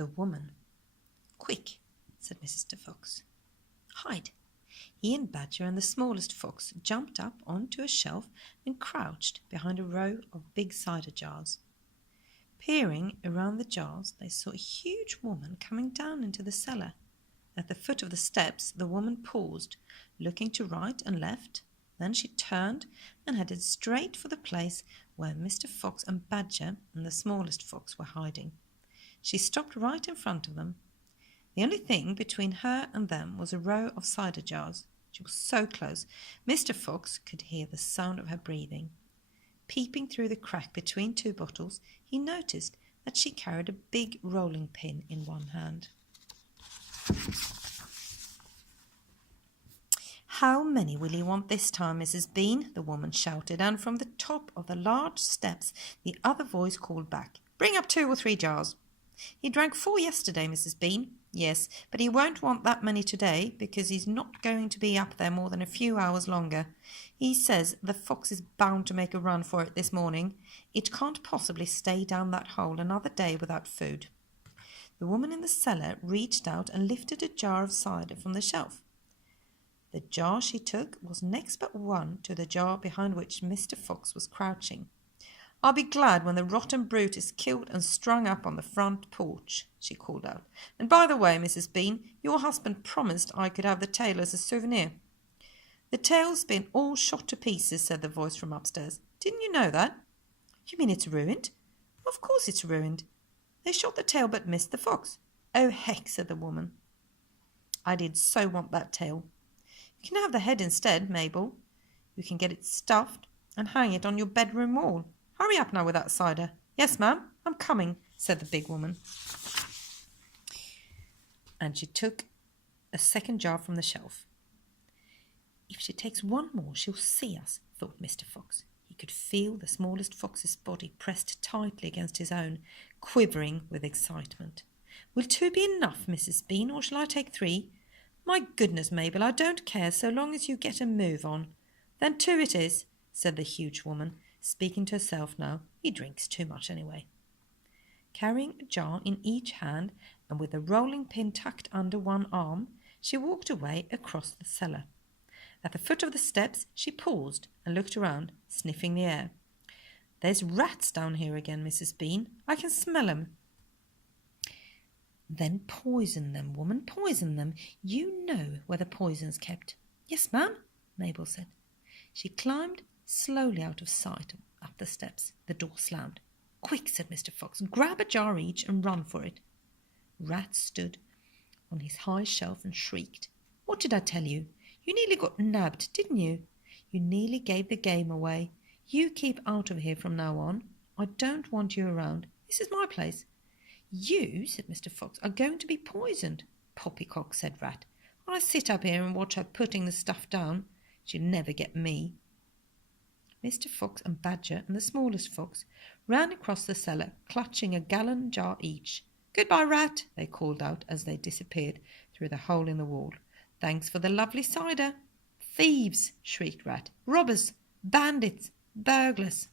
the woman. "Quick," said Mr. Fox. "Hide." He and Badger and the smallest fox jumped up onto a shelf and crouched behind a row of big cider jars. Peering around the jars, they saw a huge woman coming down into the cellar. At the foot of the steps, the woman paused, looking to right and left. Then she turned and headed straight for the place where Mr. Fox and Badger and the smallest fox were hiding. She stopped right in front of them. The only thing between her and them was a row of cider jars. She was so close, Mr. Fox could hear the sound of her breathing. Peeping through the crack between two bottles, he noticed that she carried a big rolling pin in one hand. "How many will you want this time, Mrs. Bean?" the woman shouted, and from the top of the large steps the other voice called back, "Bring up 2 or 3 jars." "He drank 4 yesterday, Mrs. Bean." "Yes, but he won't want that many today, because he's not going to be up there more than a few hours longer. He says the fox is bound to make a run for it this morning. It can't possibly stay down that hole another day without food." The woman in the cellar reached out and lifted a jar of cider from the shelf. The jar she took was next but one to the jar behind which Mr. Fox was crouching. "I'll be glad when the rotten brute is killed and strung up on the front porch," she called out. "And by the way, Mrs. Bean, your husband promised I could have the tail as a souvenir." "The tail's been all shot to pieces," said the voice from upstairs. "Didn't you know that?" "You mean it's ruined?" "Of course it's ruined. They shot the tail but missed the fox." "Oh, heck," said the woman. "I did so want that tail." "You can have the head instead, Mabel. You can get it stuffed and hang it on your bedroom wall. Hurry up now with that cider." "Yes, ma'am, I'm coming," said the big woman. And she took a second jar from the shelf. "If she takes one more, she'll see us," thought Mr. Fox. He could feel the smallest fox's body pressed tightly against his own, quivering with excitement. "Will 2 be enough, Mrs. Bean, or shall I take 3? "My goodness, Mabel, I don't care so long as you get a move on." "Then 2 it is," said the huge woman, speaking to herself now. "He drinks too much anyway." Carrying a jar in each hand and with the rolling pin tucked under one arm, she walked away across the cellar. At the foot of the steps she paused and looked around, sniffing the air. "There's rats down here again, Mrs. Bean. I can smell 'em." "Then poison them, woman, poison them. You know where the poison's kept." "Yes, ma'am," Mabel said. She climbed slowly out of sight up the steps. The door slammed. "Quick," said Mr. Fox. "Grab a jar each and run for it." Rat stood on his high shelf and shrieked. "What did I tell you? You nearly got nabbed, didn't you? You nearly gave the game away. You keep out of here from now on. I don't want you around. This is my place." "You," said Mr. Fox, "are going to be poisoned." "Poppycock," said Rat. "I sit up here and watch her putting the stuff down. She'll never get me." Mr. Fox and Badger and the smallest fox ran across the cellar, clutching a gallon jar each. "Goodbye, Rat," they called out as they disappeared through the hole in the wall. "Thanks for the lovely cider." "Thieves!" shrieked Rat. "Robbers! Bandits! Burglars!"